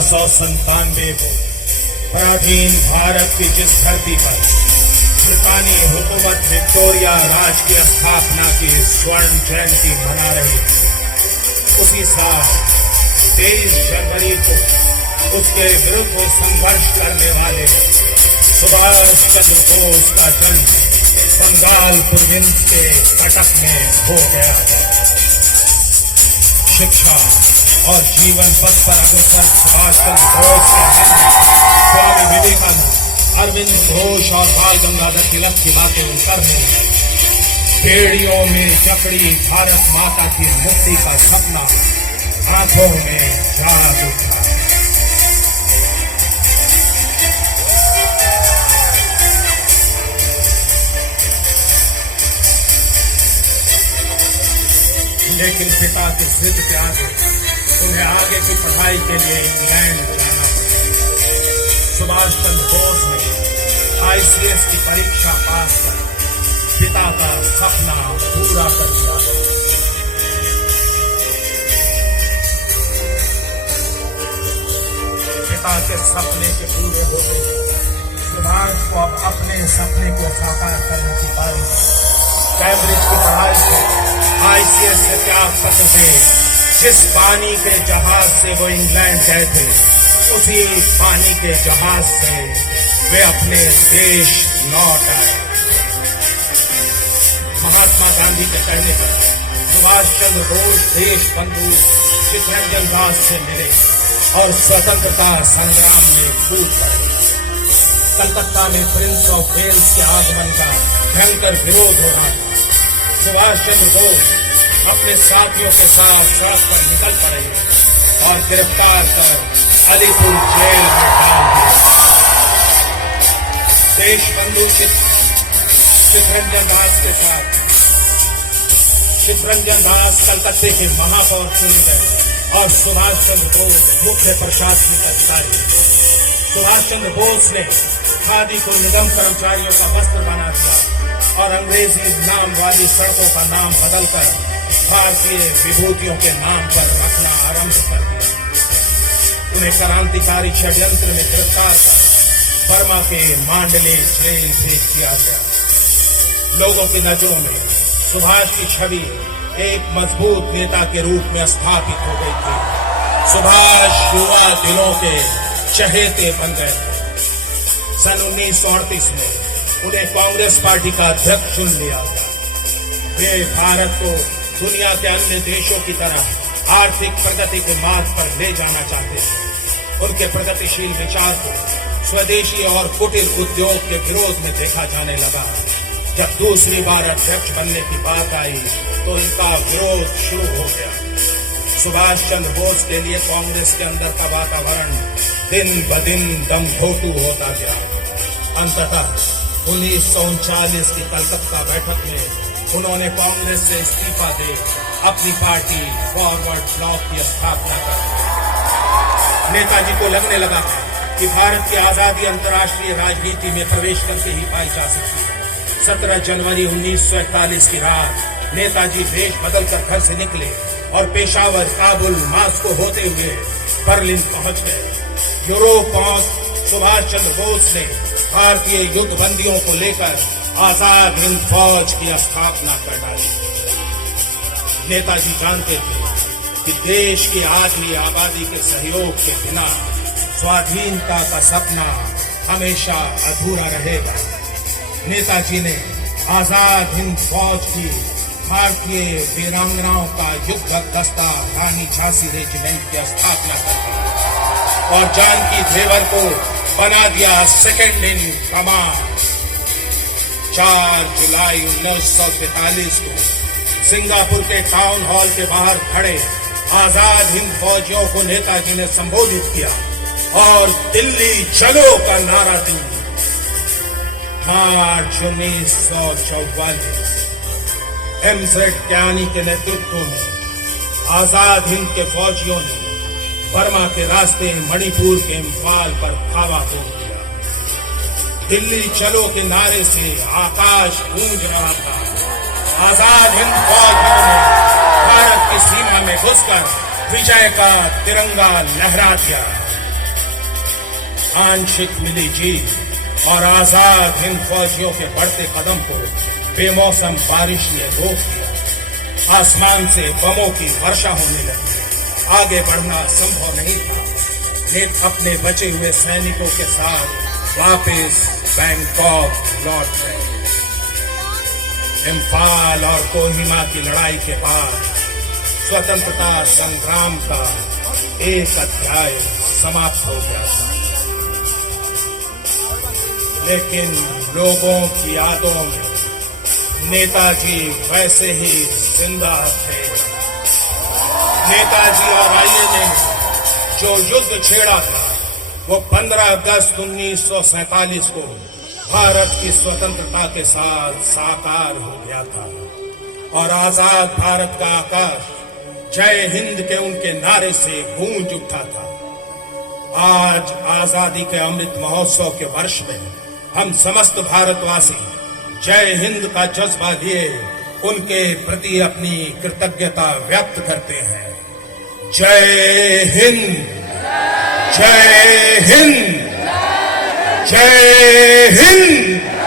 1697 को पराधीन भारत की जिस धरती पर ब्रितानी हुकूमत विक्टोरिया राज की स्थापना की स्वर्ण जयंती मना रही, उसी साल 23 जनवरी को उसके विरुद्ध संघर्ष करने वाले सुभाष चंद्र बोस का जन्म बंगाल प्रोविंस के कटक में हो गया। शिक्षा और जीवन पथ पर अग्रसर सुभाष चंद्र बोस के स्वामी विवेकानंद, अरविंद घोष और बाल गंगाधर तिलक की बातें करने, बेड़ियों में जकड़ी भारत माता की मुक्ति का सपना आंखों में जाग उठा। लेकिन पिता की जिद के आगे उन्हें आगे की पढ़ाई के लिए इंग्लैंड जाना पड़ा। सुभाष चंद्र बोस ने ICS की परीक्षा पास कर पिता का सपना पूरा कर दिया। पिता के सपने के पूरे होते सुभाष को अब अपने सपने को साकार करने की बारी। कैम्ब्रिज की पढ़ाई से ICS से त्याग पत्र से जिस पानी के जहाज से वो इंग्लैंड गए थे, उसी पानी के जहाज से वे अपने देश लौट आए। महात्मा गांधी के कहने पर सुभाष चंद्र बोस देश बंधु चित्तरंजन दास से मिले और स्वतंत्रता संग्राम में कूद पड़े। कलकत्ता में प्रिंस ऑफ वेल्स के आगमन का भयंकर विरोध हो रहा था। सुभाष चंद्र बोस अपने साथियों के साथ सड़क पर निकल पड़े और गिरफ्तार कर अलीपुर जेल में डाल दिया। देश बंधु चित्तरंजन दास के साथ चित्तरंजन दास कलकत्ते के महापौर चुने गए और सुभाष चंद्र बोस मुख्य प्रशासनिक अधिकारी। सुभाष चंद्र बोस ने खादी को निगम कर्मचारियों का वस्त्र बना दिया और अंग्रेजी नाम वाली सड़कों का नाम बदलकर भारतीय विभूतियों के नाम पर रखना आरंभ कर दिया। उन्हें क्रांतिकारी षड्यंत्र में गिरफ्तार कर बर्मा के मांडले जेल भेज दिया गया। लोगों की नजरों में सुभाष की छवि एक मजबूत नेता के रूप में स्थापित हो गई थी। सुभाष युवा दिलों के चहेते बन गए थे। सन 1938 में उन्हें कांग्रेस पार्टी का अध्यक्ष चुन लिया गया। वे भारत को दुनिया के अन्य देशों की तरह आर्थिक प्रगति के मार्ग पर ले जाना चाहते थे। उनके प्रगतिशील विचार को स्वदेशी और कुटीर उद्योग के विरोध में देखा जाने लगा। जब दूसरी बार अध्यक्ष बनने की बात आई तो इनका विरोध शुरू हो गया। सुभाष चंद्र बोस के लिए कांग्रेस के अंदर का वातावरण दिन ब दिन दमघोटू होता गया। अंततः 1939 की कलकत्ता बैठक में उन्होंने कांग्रेस से इस्तीफा दे अपनी पार्टी फॉरवर्ड ब्लॉक की स्थापना कर। नेताजी को लगने लगा कि भारत की आजादी अंतर्राष्ट्रीय राजनीति में प्रवेश करके ही पाई जा सकती है। 17 जनवरी 1941 की रात नेताजी देश बदलकर घर से निकले और पेशावर, काबुल, मास्को होते हुए बर्लिन पहुंच गए। यूरोप पहुंच सुभाष चंद्र बोस ने भारतीय युद्धबंदियों को लेकर आजाद हिंद फौज की स्थापना कर डाली। नेताजी जानते थे कि देश की आधी आबादी के सहयोग के बिना स्वाधीनता का सपना हमेशा अधूरा रहेगा। नेताजी ने आजाद हिंद फौज की भारतीय वीरांगनाओं का युद्ध दस्ता रानी झांसी रेजिमेंट की स्थापना कर दी और जानकी देवर को बना दिया सेकेंड इन कमांड। 4 जुलाई 1943 को सिंगापुर के टाउन हॉल के बाहर खड़े आजाद हिंद फौजियों को नेताजी ने संबोधित किया और दिल्ली चलो का नारा दिया। मार्च 1944 MZ क्यानी के नेतृत्व में आजाद हिंद के फौजियों ने बर्मा के रास्ते मणिपुर के इम्फाल पर धावा बोल दिया। दिल्ली चलो के नारे से आकाश गूंज रहा था। आजाद हिंद फौजियों ने भारत की सीमा में घुसकर विजय का तिरंगा लहरा दिया। आंशिक मिली जीत और आजाद हिंद फौजियों के बढ़ते कदम को बेमौसम बारिश ने रोक दिया। आसमान से बमों की वर्षा होने लगी। आगे बढ़ना संभव नहीं था। नेत अपने बचे हुए सैनिकों के साथ वापस बैंकॉक लौट गए। इम्फाल और कोहिमा की लड़ाई के बाद स्वतंत्रता संग्राम का एक अध्याय समाप्त हो गया था, लेकिन लोगों की यादों में नेताजी वैसे ही जिंदा थे। नेताजी और आईएनए ने जो युद्ध छेड़ा था वो 15 अगस्त 1947 को भारत की स्वतंत्रता के साथ साकार हो गया था और आजाद भारत का आकाश जय हिंद के उनके नारे से गूंज उठा था। आज आजादी के अमृत महोत्सव के वर्ष में हम समस्त भारतवासी जय हिंद का जज्बा लिए उनके प्रति अपनी कृतज्ञता व्यक्त करते हैं। जय हिंद, जय हिंद, जय हिंद।